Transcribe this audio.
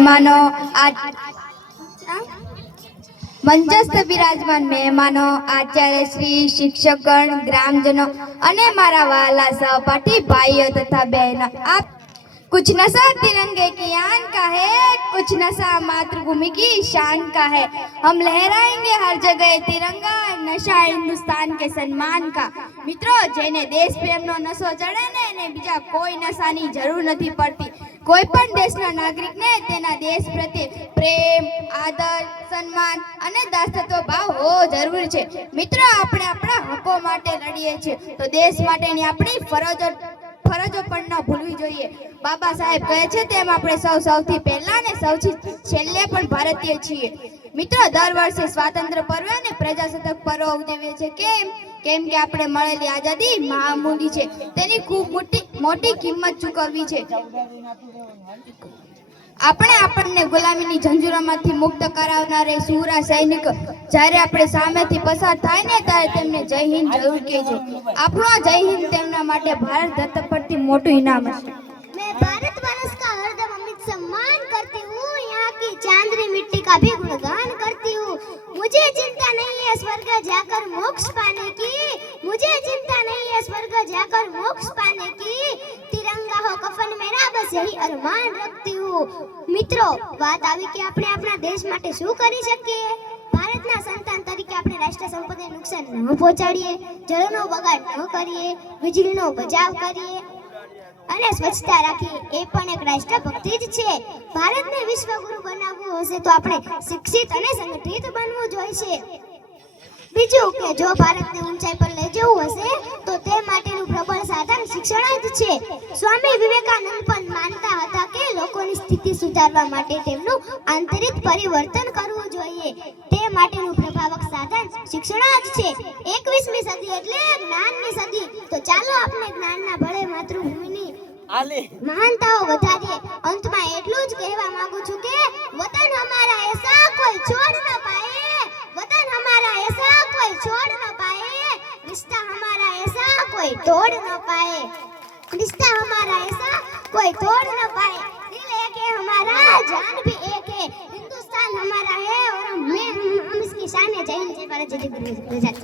મહેમાનો, મંચસ્થ વિરાજમાન મહેમાનો, આચાર્ય શ્રી, શિક્ષકગણ, ગ્રામજનો અને મારા વહાલા સહપાઠી ભાઈઓ તથા બહેનો, આપ कुछ नशा तिरंगे की आन का है, कुछ नशा मातृभूमि की शान का है। हम लहराएंगे हर जगह तिरंगा, नशा हिंदुस्तान के सम्मान का। મિત્રો, જેને દેશ પ્રેમનો નશો ચડે ને એને બીજા કોઈ નશાની જરૂર નથી પડતી। કોઈ પણ દેશના નાગરિકને તેના દેશ પ્રત્યે પ્રેમ, આદર, સન્માન અને દાસત્વ ભાવ હોવો જરૂરી છે। મિત્રો, આપણે આપણા હકો માટે લડીએ છીએ તો દેશ માટેની આપણી ફરજો પણ ન ભૂલવી જોઈએ। બાબા સાહેબ કહે છે તેમ આપણે સૌથી પહેલા અને સૌથી છેલ્લે પણ ભારતીય છીએ। મિત્રો, દર વર્ષે સ્વાતંત્ર્ય પર્વ અને પ્રજાસત્તાક પર્વ ઉજવીએ છીએ। કેમ કે આપણે મળેલી આઝાદી મહામૂલ્ય છે, તેની ખૂબ મોટી કિંમત ચૂકવવી છે। આપણને ગુલામીની ઝંઝીરોમાંથી મુક્ત કરાવનાર સૂરા સૈનિક જ્યારે આપણે સામેથી પસાર થાય ને ત્યારે તેમને જય હિન્દ જરૂર કહેજો। આપણો આ જય હિન્દ તેમના માટે ભારત ધરતી પરથી મોટું ઇનામ હશે। मैं भारत वर्ष का हरदम अमित सम्मान करती हूँ, यहाँ की चांदनी मिट्टी का भी गुणगान करती हूँ। मुझे चिंता नहीं है स्वर्ग जाकर मोक्ष पाने की, मुझे चिंता नहीं है स्वर्ग जाकर मोक्ष पाने की, तिरंगा हो कफन मेरा बस यही अरमान रखती हूँ। મિત્રો, વાત આવી કે આપણે આપણા દેશ માટે શું કરી શકીએ। ભારતના સંતાન તરીકે આપણે રાષ્ટ્ર સંપત્તિને નુકસાન ન પહોંચાડીએ, જળનો બગાડ ન કરીએ, વીજળીનો બચાવ કરીએ અને સ્વચ્છતા રાખીએ। એ પણ એક રાષ્ટ્રભક્તિ જ છે। ભારતને વિશ્વગુરુ બનાવવું હશે તો આપણે શિક્ષિત અને સંગઠિત બનવું જોઈશે। બીજું કે જો ભારતને ઊંચાઈ પર લઈ જવું હશે તો તે માટેનું પ્રબળ સાધન શિક્ષણ જ છે। સ્વામી વિવેકાનંદ પણ માનતા હતા કે લોકોની સ્થિતિ સુધારવા માટે તેમનું આંતરિક પરિવર્તન કરવું જોઈએ। તે માટેનું પ્રભાવક સાધન શિક્ષણ જ છે। 21મી સદી એટલે જ્ઞાનની સદી। તો ચાલો આપણે જ્ઞાનના બળે માતૃભૂમિની મહાનતાઓ વધારીએ। અંતમાં એટલું જ કહેવા માંગુ છું કે વતન હમારા એસા કોઈ છોડ ન પાए, वतन हमारा ऐसा कोई छोड़ न पाए, रिश्ता हमारा ऐसा कोई तोड़ न पाए, रिश्ता हमारा ऐसा कोई तोड़ न पाए। दिल एक है हमारा, जान भी एक है, हिंदुस्तान हमारा है और हम इसकी शान है। जय हिंद, जय भारत, जय जय भारत।